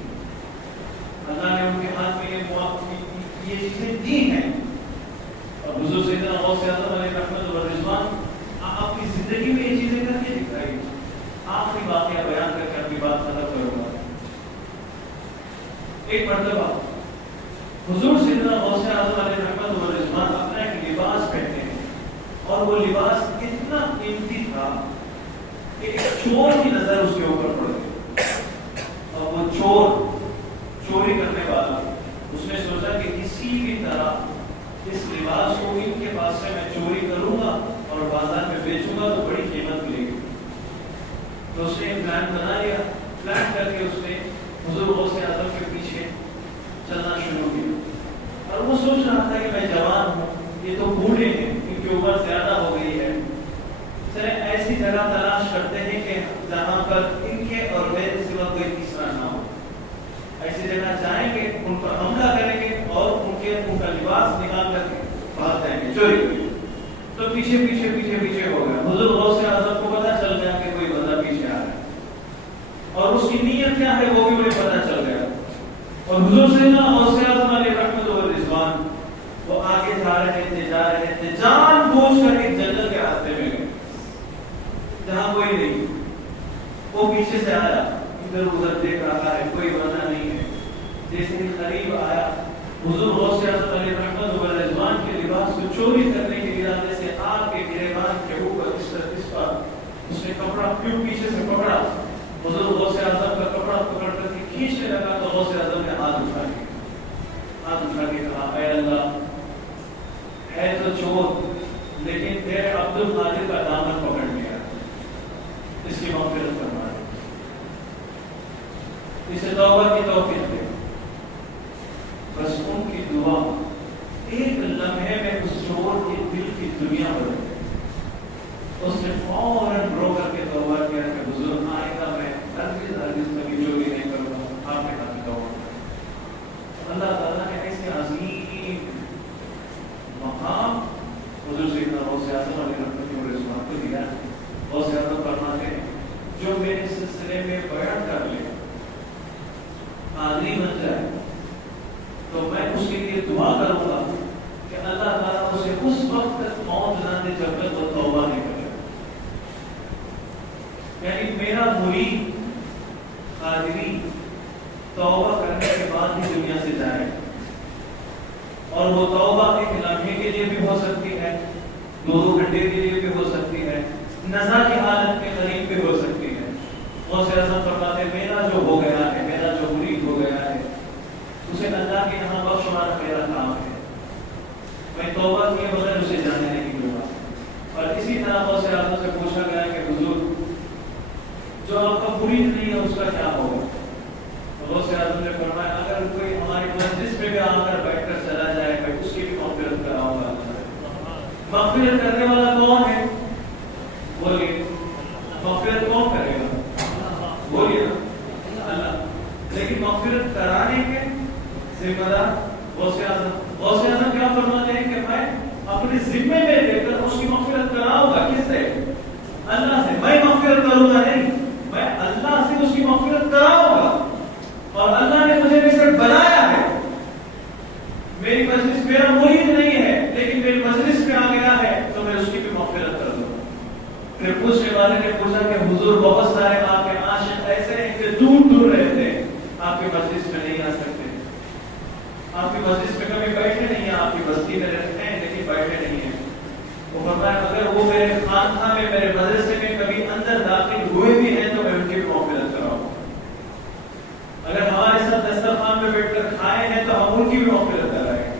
اللہ نے ان کے ہاتھ میں یہ چیزیں دی ہیں۔ اور حضور سیدنا غوث اعظم علیہ رحمت و رضوان اپنی زندگی میں یہ چیزیں کر کے دکھائی۔ آخری واقعہ بیان کر کے اپنی بات ختم کروں گا۔ ایک مرتبہ حضور سیدنا غوث اعظم علیہ رحمت و رضوان اپنا ایک لباس پہنتے ہیں، اور وہ لباس اتنا قیمتی تھا کہ ایک چور کی نظر اس کے اوپر پڑ گئی، اور وہ چور، چوری کرنے والا، اس نے سوچا کہ کسی بھی طرح اس لباس کو ان کے پاس سے میں چوری کروں گا اور بازار میں بیچوں گا تو بڑی قیمت ملے گی۔ تو اس نے پلان بنا لیا، پلان کر کے اس نے حضور غوث اعظم کے پیچھے چلنا شروع کیا، اور وہ سوچ رہا تھا کہ میں جوان ہوں، یہ تو بوڑھے ہیں، ان کی عمر زیادہ ہو گئی ہے، چلے ایسی جگہ تلاش کرتے ہیں کہ جہاں پر ان کے اور میرے سوا کوئی تیسرا نہ ہو، ایسی جگہ جائیں گے، ان پر حملہ کریں گے اور ان ان کا لباس نکال کر کے باہر جائیں گے چوری کریں. تو پیچھے پیچھے پیچھے پیچھے ہو گیا. حضور غوث اعظم کو پتا چل گیا کہ کوئی بندہ پیچھے آ رہا ہے اور اس کی نیت کیا ہے وہ بھی مجھے پتا چل گیا. اور حضور سیدنا غوث اعظم علیہ رحمۃ و رضوان وہ آگے جا رہے تھے جان بوجھ کر ایک جنگل کے راستے میں گئے جہاں کوئی نہیں. وہ پیچھے سے آیا, ادھر ادھر دیکھ رہا ہے, کوئی بندہ نہیں ہے. جیسے ہی قریب آیا, حضور غوث اعظم علیہ رحمۃ و رضوان کے لباس کو چوری کرنے کے ارادے سے آگ کے گریبان کے اوپر اس پر اس نے کپڑا کیوں پیچھے سے پکڑا. حضور غوث اعظم کا کپڑا پکڑ کر کے کھینچنے لگا تو غوث اعظم نے ہاتھ اٹھا کے کہا, اے اللہ, ہے تو چور لیکن تیرے عبد القادر کا دامن پکڑ لیا, اس کی مغفرت فرما دے, اسے توبہ کی توفیق دے. بس ان کی دعا ایک لمحے میں اس چور کے دل کی دنیا بدل گئی. اس نے فوراً رو کر کے توبہ کیا کہ حضور آئندہ میں ہرگز کبھی چوری نہیں کروں گا. آپ نے کہا توبہ. اللہ تعالیٰ نے ایسے عظیم مقام حضور سیدنا غوث اعظم علیہ رحمۃ و رضوان کو دیا. غوث اعظم فرماتے ہیں جو میرے سلسلے میں بیعت کر لے, آدمی بن جائے, تو میں اس کے لیے دعا کروں گا کہ اللہ تعالیٰ اسے اس وقت تک موت نہ دے جب تک وہ توبہ نہیں کرے. یعنی میرا مرید قادری توبہ کرنے کے بعد ہی دنیا سے جائے, اور وہ توبہ ایک لمحے کے لیے بھی ہو سکتی ہے, 2 گھنٹے کے لیے بھی ہو سکتی ہے, نزا کی حالت کے قریب بھی ہو سکتی ہے. غوث اعظم فرماتے میرا جو ہو گیا ہے, میرا جو مرید ہو گیا ہے, اسے اللہ کے یہاں بخشوانا میرا کام ہے. میں توبہ کیے بغیر اسے جانے نہیں دوں گا. اور اسی طرح غوث اعظم سے پوچھا گیا کہ حضور جو آپ کا مرید نہیں ہے اس کا کیا ہوگا. غوث اعظم نے فرمایا اگر کوئی ہماری مجلس میں بھی آ کر بیٹھ کر چلا جائے میں اس کی بھی مغفرت کراؤں گا. مغفرت کرنے والا کون ہے؟ بولیے, مغفرت کون کرے گا؟ بولیے اللہ. لیکن مغفرت کرانے کے ذمہ دار غوث اعظم. غوث اعظم کیا فرماتے ہیں کہ میں اپنے ذمے میں لے کر اس کی مغفرت کراؤں گا. کس سے؟ اللہ سے. میں مغفرت کروں گا نہیں, میں اللہ سے اس کی مغفرت کراؤں گا. اور اللہ نے مجھے ویسے بنایا ہے. میری مجلس میرا مرید نہیں ہے لیکن میری مجلس میں آ گیا ہے تو میں اس کی بھی مغفرت کر دوں. پھر پوچھنے والے نے پوچھا کہ حضور بہت سارے آپ کے عاشق ایسے ہیں کہ دور دور رہتے ہیں, آپ کے مجلس میں نہیں آ سکتے, آپ کی مجلس میں کبھی بیٹھے نہیں ہیں, آپ کی بستی میں رہتے ہیں لیکن بیٹھے نہیں ہیں. وہ فرمایا اگر وہ میرے خانقاہ میں میرے مدرسے میں کبھی اندر داخل ہوئے بھی ہیں تو میں ان کی مغفرت کراؤں. اگر ہمارے ساتھ دسترخوان میں بیٹھ کر کھائے ہیں تو ہم ان کی بھی مغفرت کرائیں گے.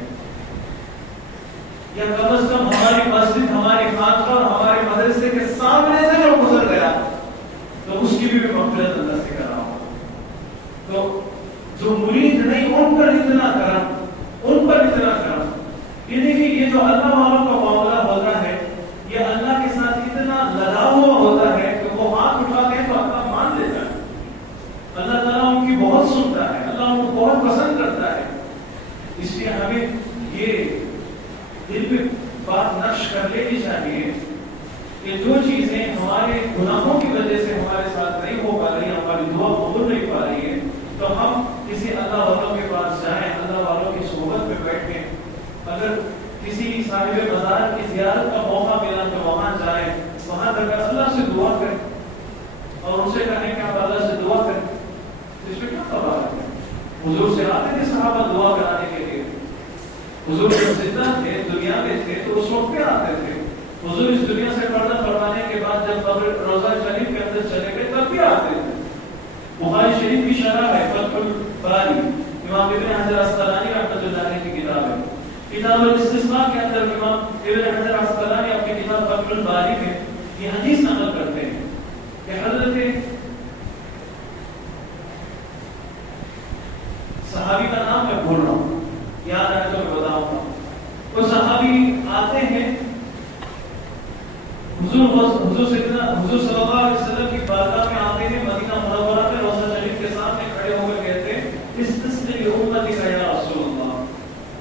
یا کم از کم ہماری مسجد, ہماری خانقاہ اور ہمارے مدرسے کے سامنے سے جو گزر گیا تو اس کی بھی مغفرت اللہ سے کراؤں. تو جو مرید نہیں ان پر اتنا کرم, ان پر اتنا کرم. یہ دیکھیے یہ جو اللہ والوں کا معاملہ ہوتا ہے یہ اللہ کے ساتھ اتنا لگا ہوا ہوتا ہے کہ وہ ہاتھ اٹھاتے ہیں تو اللہ مان دیتا ہے. اللہ تعالیٰ ان کی بہت سنتا ہے, اللہ ان کو بہت پسند کرتا ہے. اس لیے ہمیں یہ دل میں بات نقش کر لینی چاہیے کہ جو چیزیں ہمارے گناہوں کی وجہ سے ہمارے ساتھ نہیں ہو پا رہی, ہماری دعا قبول نہیں پا رہی ہے, تو ہم کسی اللہ والوں کے پاس جائیں, اللہ والوں کی صحبت میں بیٹھیں. اگر کسی صاحب مزار کی زیارت کا موقع ملا تو وہاں جائیں, وہاں جا کر اللہ سے دعا کریں اور ان سے کہیں کہ آپ اللہ سے دعا کریں. اس میں کیا سوال ہے؟ حضور سے آتے تھے صحابہ دعا کرانے کے لیے. حضور جب زندہ تھے, دنیا میں تھے, تو اس وقت پہ آتے تھے. حضور اس دنیا سے پردہ فرمانے کے بعد جب قبر روضہ شریف کے اندر چلے گئے تب بھی آتے تھے. بخاری شریف کی شرح ہے فتح الباری, امام ابن حجر عسقلانی رحمۃ اللہ علیہ کی کتاب ہے. کتاب الاستسقاء کے اندر امام ابن حجر عسقلانی اپنی کتاب فتح الباری میں یہ حدیث نقل کرتے ہیں کہ حضرت صحابی کا نام میں بھول رہا ہوں, یاد آئے تو میں بتاؤں گا. وہ صحابی آتے ہیں حضور صلی اللہ علیہ وسلم کی بارگاہ میں آتے ہیں, مدینہ منورہ میں روضہ شریف کے سامنے کھڑے ہو کر کہتے ہیں استسقی امتی کا یا رسول اللہ,